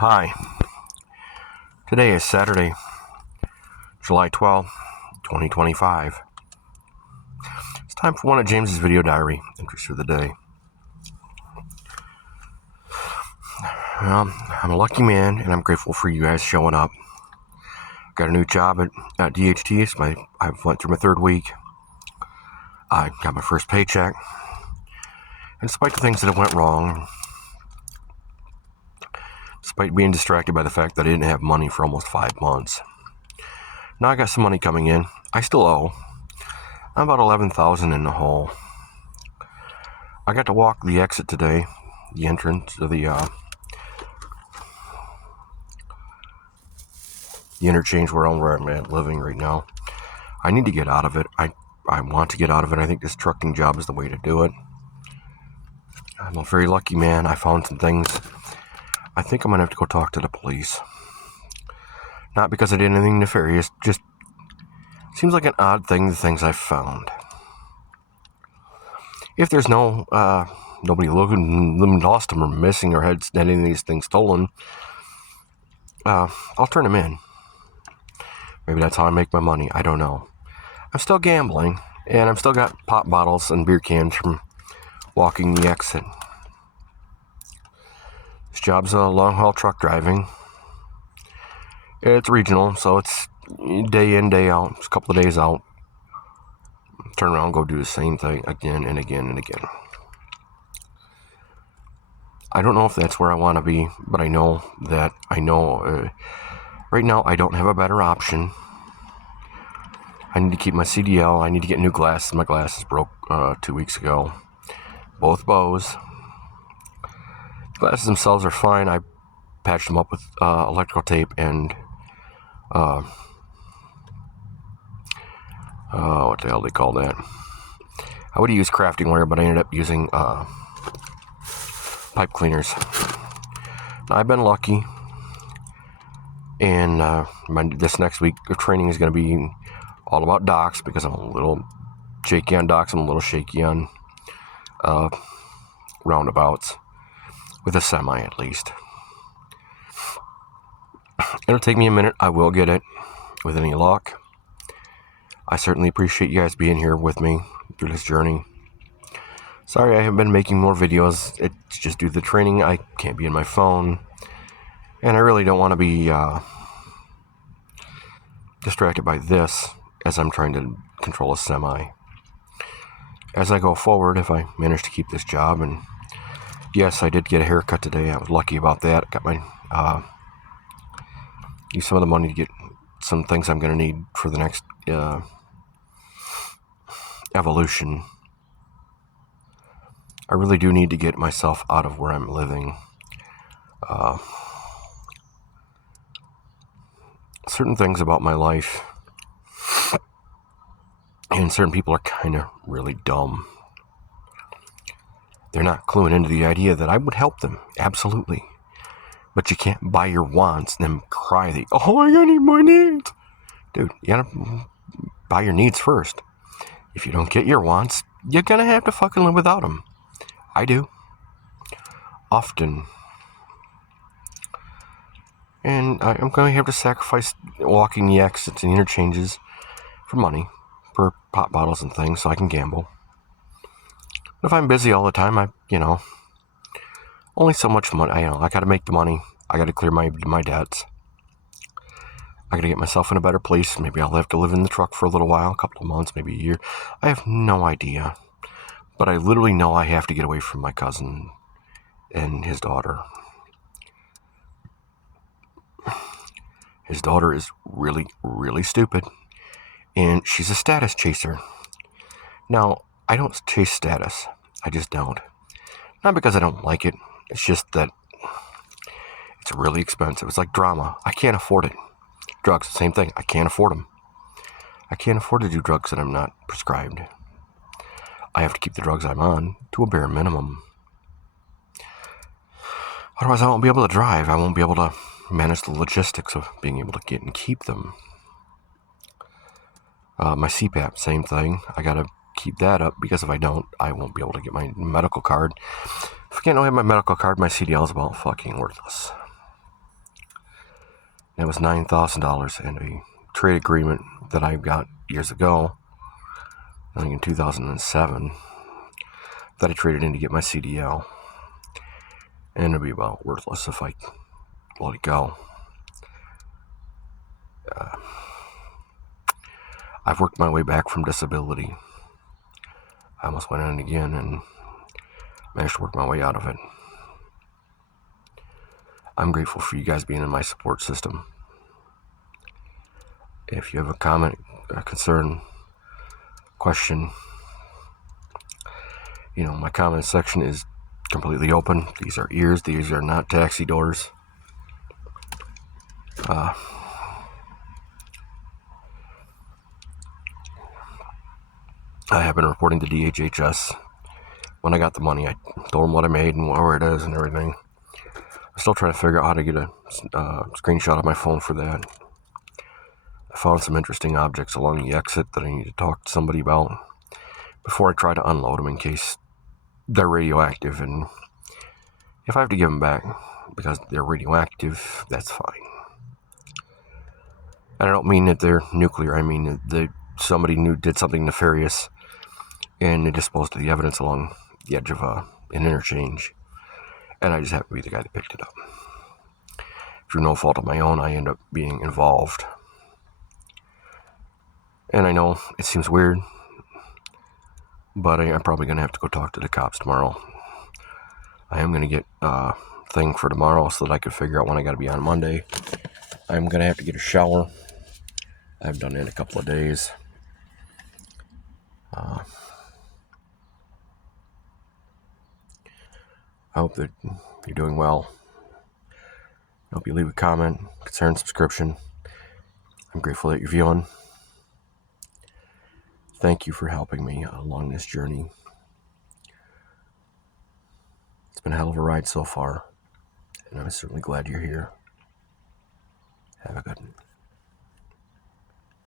Hi, today is Saturday, July 12th, 2025. It's time for one of James's video diary entries for the day. I'm a lucky man, and I'm grateful for you guys showing up. Got a new job at DHT. I went through my third week. I got my first paycheck. And despite the things that went wrong, despite being distracted by the fact that I didn't have money for almost 5 months, now I got some money coming in. I still owe. I'm about $11,000 in the hole. I got to walk the exit today, the entrance of the interchange where I'm living right now. I need to get out of it. I want to get out of it. I think this trucking job is the way to do it. I'm a very lucky man. I found some things. I think I'm going to have to go talk to the police. Not because I did anything nefarious, just seems like an odd thing, the things I've found. If there's nobody looking, lost them or missing or had any of these things stolen, I'll turn them in. Maybe that's how I make my money. I don't know. I'm still gambling, and I've still got pop bottles and beer cans from walking the exit. This job's long-haul truck driving. It's regional, so it's day in, day out. It's a couple of days out. Turn around and go do the same thing again and again and again. I don't know if that's where I want to be, but I know right now I don't have a better option. I need to keep my CDL. I need to get new glasses. My glasses broke 2 weeks ago. Both bows. The glasses themselves are fine. I patched them up with electrical tape and what the hell do they call that? I would have used crafting wire, but I ended up using pipe cleaners. Now, I've been lucky, and this next week of training is going to be all about docks because I'm a little shaky on docks. I'm a little shaky on roundabouts, with a semi at least. It'll take me a minute. I will get it with any luck. I certainly appreciate you guys being here with me through this journey. Sorry I haven't been making more videos. It's just due to the training. I can't be in my phone. And I really don't want to be distracted by this as I'm trying to control a semi. As I go forward, if I manage to keep this job, and yes, I did get a haircut today. I was lucky about that. Got my use some of the money to get some things I'm going to need for the next evolution. I really do need to get myself out of where I'm living. Certain things about my life and certain people are kind of really dumb. They're not cluing into the idea that I would help them, absolutely. But you can't buy your wants and then cry that, oh, I need my needs. Dude, you gotta buy your needs first. If you don't get your wants, you're gonna have to fucking live without them. I do. Often. And I'm going to have to sacrifice walking the exits and interchanges for money, for pop bottles and things, so I can gamble. But if I'm busy all the time, only so much money. I got to make the money. I got to clear my debts. I got to get myself in a better place. Maybe I'll have to live in the truck for a little while, a couple of months, maybe a year. I have no idea. But I literally know I have to get away from my cousin and his daughter. His daughter is really, really stupid. And she's a status chaser. Now, I don't chase status. I just don't. Not because I don't like it. It's just that it's really expensive. It's like drama. I can't afford it. Drugs, same thing. I can't afford them. I can't afford to do drugs that I'm not prescribed. I have to keep the drugs I'm on to a bare minimum. Otherwise, I won't be able to drive. I won't be able to manage the logistics of being able to get and keep them. My CPAP, same thing. I got to keep that up because if I don't, I won't be able to get my medical card. If I can't have my medical card, my CDL is about fucking worthless. That was $9,000 in a trade agreement that I got years ago, I think in 2007, that I traded in to get my CDL. And it'd be about worthless if I let it go. I've worked my way back from disability. I almost went in again and managed to work my way out of it. I'm grateful for you guys being in my support system. If you have a comment, a concern, question, my comment section is completely open. These are ears. These are not taxi doors. I have been reporting to DHHS. When I got the money, I told them what I made and where it is and everything. I'm still trying to figure out how to get a screenshot of my phone for that. I found some interesting objects along the exit that I need to talk to somebody about before I try to unload them in case they're radioactive. And if I have to give them back because they're radioactive, that's fine. And I don't mean that they're nuclear. I mean that somebody did something nefarious and they disposed of the evidence along the edge of an interchange. And I just happen to be the guy that picked it up. Through no fault of my own, I end up being involved. And I know it seems weird, but I'm probably going to have to go talk to the cops tomorrow. I am going to get a thing for tomorrow so that I can figure out when I got to be on Monday. I'm going to have to get a shower. I haven't done it in a couple of days. I hope that you're doing well. I hope you leave a comment, concern, subscription. I'm grateful that you're viewing. Thank you for helping me along this journey. It's been a hell of a ride so far, and I'm certainly glad you're here. Have a good one.